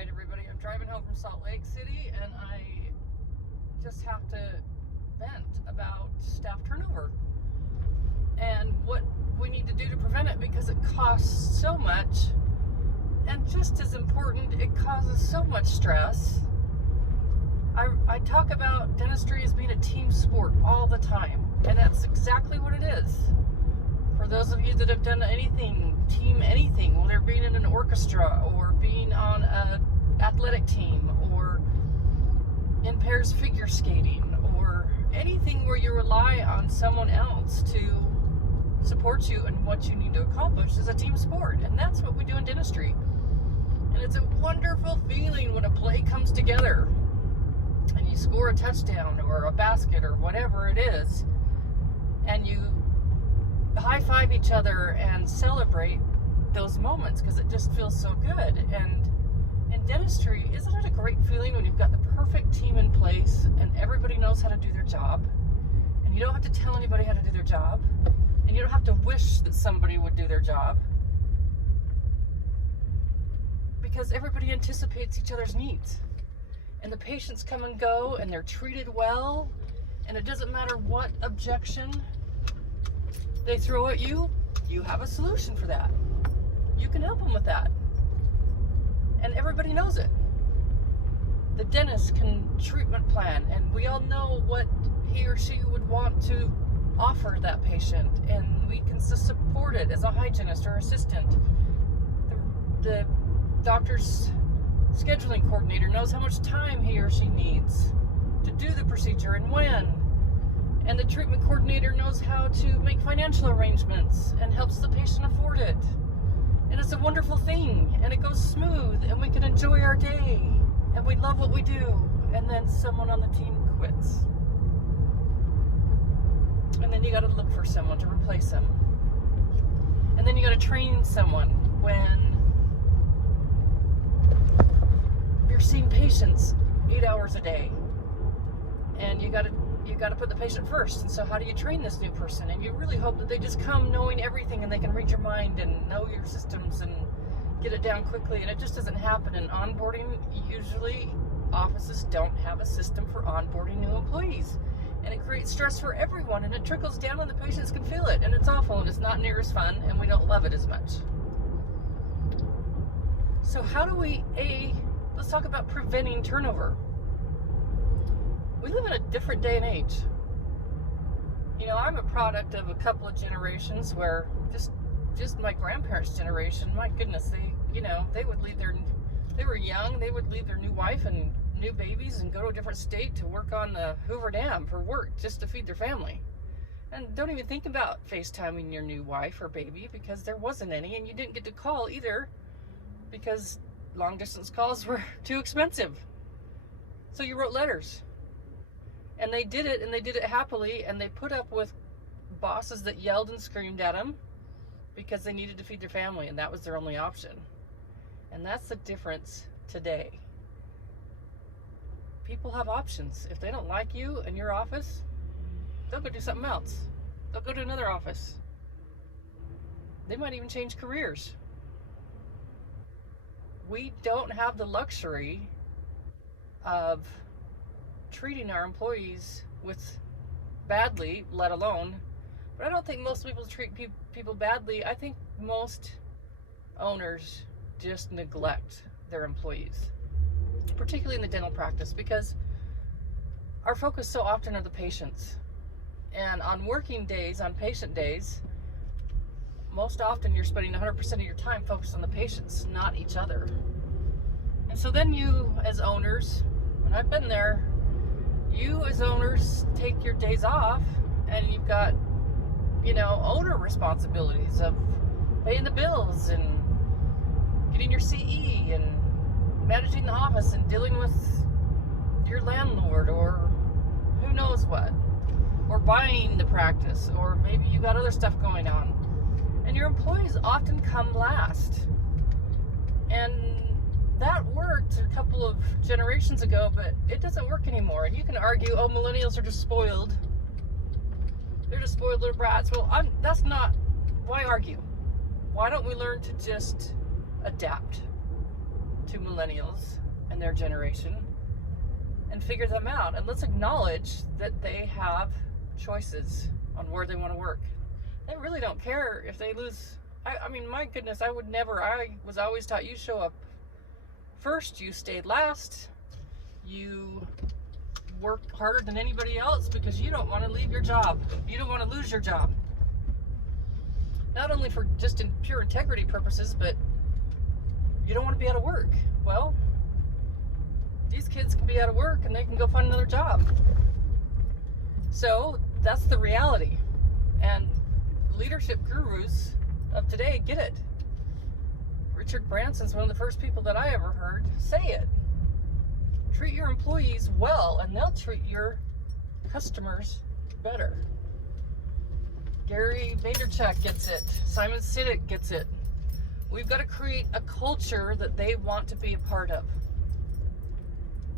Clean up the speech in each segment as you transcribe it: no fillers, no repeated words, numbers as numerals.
right, everybody, I'm driving home from Salt Lake City and I just have to vent about staff turnover and what we need to do to prevent it, because it costs so much, and just as important, it causes so much stress. I talk about dentistry as being a team sport all the time, and that's exactly what it is. For those of you that have done anything, whether being in an orchestra or being on an athletic team or in pairs figure skating or anything where you rely on someone else to support you in what you need to accomplish, is a team sport, and that's what we do in dentistry. And it's a wonderful feeling when a play comes together and you score a touchdown or a basket or whatever it is, and you high-five each other and celebrate those moments, because it just feels so good. And in dentistry, isn't it a great feeling when you've got the perfect team in place and everybody knows how to do their job, and you don't have to tell anybody how to do their job, and you don't have to wish that somebody would do their job, because everybody anticipates each other's needs, and the patients come and go and they're treated well, and it doesn't matter what objection they throw at you, you have a solution for that. You can help them with that. And everybody knows it. The dentist can treatment plan, and we all know what he or she would want to offer that patient, and we can support it as a hygienist or assistant. The doctor's scheduling coordinator knows how much time he or she needs to do the procedure and when. And the treatment coordinator knows how to make financial arrangements and helps the patient afford it. And it's a wonderful thing, and it goes smooth, and we can enjoy our day, and we love what we do. And then someone on the team quits, and then you got to look for someone to replace them, and then you got to train someone when you're seeing patients 8 hours a day, and you got to put the patient first. And so how do you train this new person? And you really hope that they just come knowing everything, and they can read your mind and know your systems and get it down quickly. And it just doesn't happen in onboarding. Usually offices don't have a system for onboarding new employees, and it creates stress for everyone, and it trickles down and the patients can feel it, and it's awful, and it's not near as fun, and we don't love it as much. So how do we, let's talk about preventing turnover. We live in a different day and age. You know, I'm a product of a couple of generations where just my grandparents' generation, my goodness, they would leave they were young, they would leave their new wife and new babies and go to a different state to work on the Hoover Dam for work just to feed their family. And don't even think about FaceTiming your new wife or baby, because there wasn't any, and you didn't get to call either because long distance calls were too expensive. So you wrote letters. And they did it happily, and they put up with bosses that yelled and screamed at them because they needed to feed their family, and that was their only option. And that's the difference today. People have options. If they don't like you in your office, they'll go do something else. They'll go to another office. They might even change careers. We don't have the luxury of treating our employees badly, let alone, but I don't think most people treat people badly. I think most owners just neglect their employees, particularly in the dental practice, because our focus so often are the patients. And on working days, on patient days, most often you're spending 100% of your time focused on the patients, not each other. And so then you, as owners, and I've been there, you as owners take your days off, and you've got, owner responsibilities of paying the bills and getting your CE and managing the office and dealing with your landlord or who knows what, or buying the practice, or maybe you got other stuff going on. And your employees often come last. And that worked a couple of generations ago, but it doesn't work anymore. And you can argue, oh, millennials are just spoiled. They're just spoiled little brats. Well, that's not, why argue? Why don't we learn to just adapt to millennials and their generation and figure them out. And let's acknowledge that they have choices on where they want to work. They really don't care if they lose. I mean, my goodness, I was always taught you show up first, you stayed last, you work harder than anybody else because you don't want to leave your job. You don't want to lose your job. Not only for just in pure integrity purposes, but you don't want to be out of work. Well, these kids can be out of work and they can go find another job. So that's the reality. And leadership gurus of today get it. Richard Branson's one of the first people that I ever heard say it. Treat your employees well and they'll treat your customers better. Gary Vaynerchuk gets it. Simon Sinek gets it. We've got to create a culture that they want to be a part of.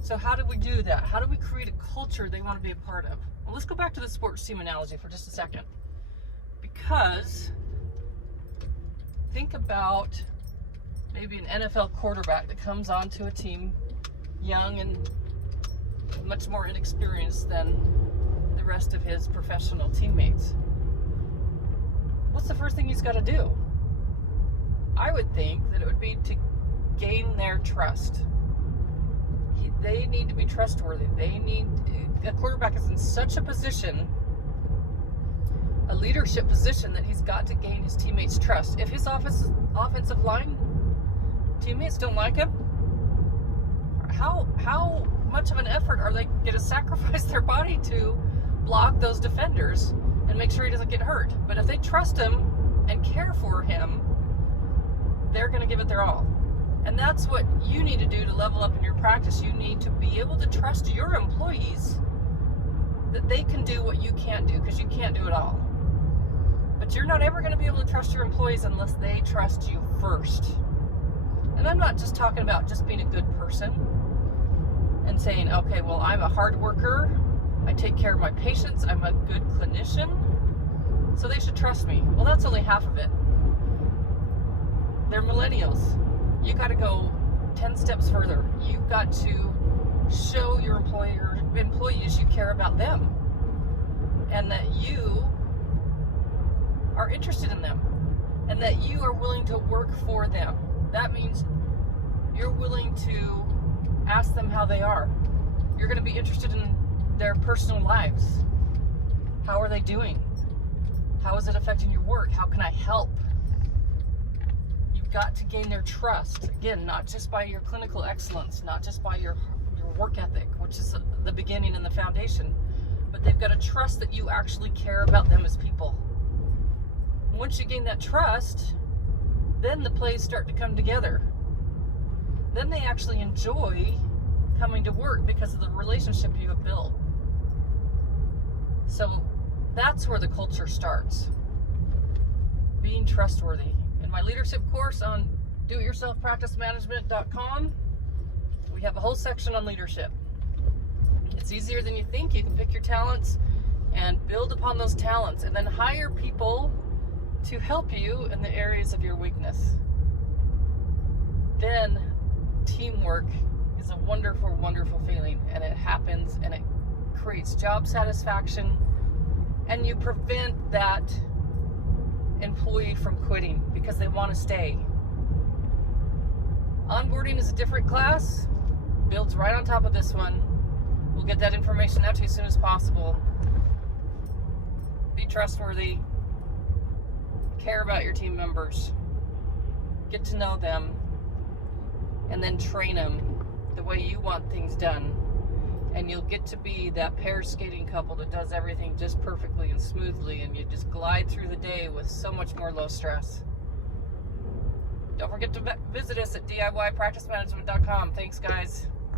So how do we do that? How do we create a culture they want to be a part of? Well, let's go back to the sports team analogy for just a second. Because think about maybe an NFL quarterback that comes onto a team young and much more inexperienced than the rest of his professional teammates. What's the first thing he's got to do? I would think that it would be to gain their trust. They need to be trustworthy. A quarterback is in such a position, a leadership position, that he's got to gain his teammates' trust. If his offensive line teammates don't like him, how much of an effort are they going to sacrifice their body to block those defenders and make sure he doesn't get hurt? But if they trust him and care for him, they're going to give it their all. And that's what you need to do to level up in your practice. You need to be able to trust your employees that they can do what you can't do, because you can't do it all. But you're not ever going to be able to trust your employees unless they trust you first. And I'm not just talking about just being a good person and saying, okay, well, I'm a hard worker, I take care of my patients, I'm a good clinician, so they should trust me. Well, that's only half of it. They're millennials. You got to go 10 steps further. You've got to show your employees you care about them and that you are interested in them and that you are willing to work for them. That means you're willing to ask them how they are. You're going to be interested in their personal lives. How are they doing? How is it affecting your work? How can I help? You've got to gain their trust. Again, not just by your clinical excellence, not just by your work ethic, which is the beginning and the foundation, but they've got to trust that you actually care about them as people. Once you gain that trust, then the plays start to come together. Then they actually enjoy coming to work because of the relationship you have built. So that's where the culture starts. Being trustworthy. In my leadership course on doityourselfpracticemanagement.com, we have a whole section on leadership. It's easier than you think. You can pick your talents and build upon those talents and then hire people to help you in the areas of your weakness. Then teamwork is a wonderful, wonderful feeling, and it happens and it creates job satisfaction, and you prevent that employee from quitting because they want to stay. Onboarding is a different class, builds right on top of this one. We'll get that information out to you as soon as possible. Be trustworthy, care about your team members, get to know them, and then train them the way you want things done. And you'll get to be that pair skating couple that does everything just perfectly and smoothly, and you just glide through the day with so much more low stress. Don't forget to visit us at DIYpracticemanagement.com. Thanks, guys.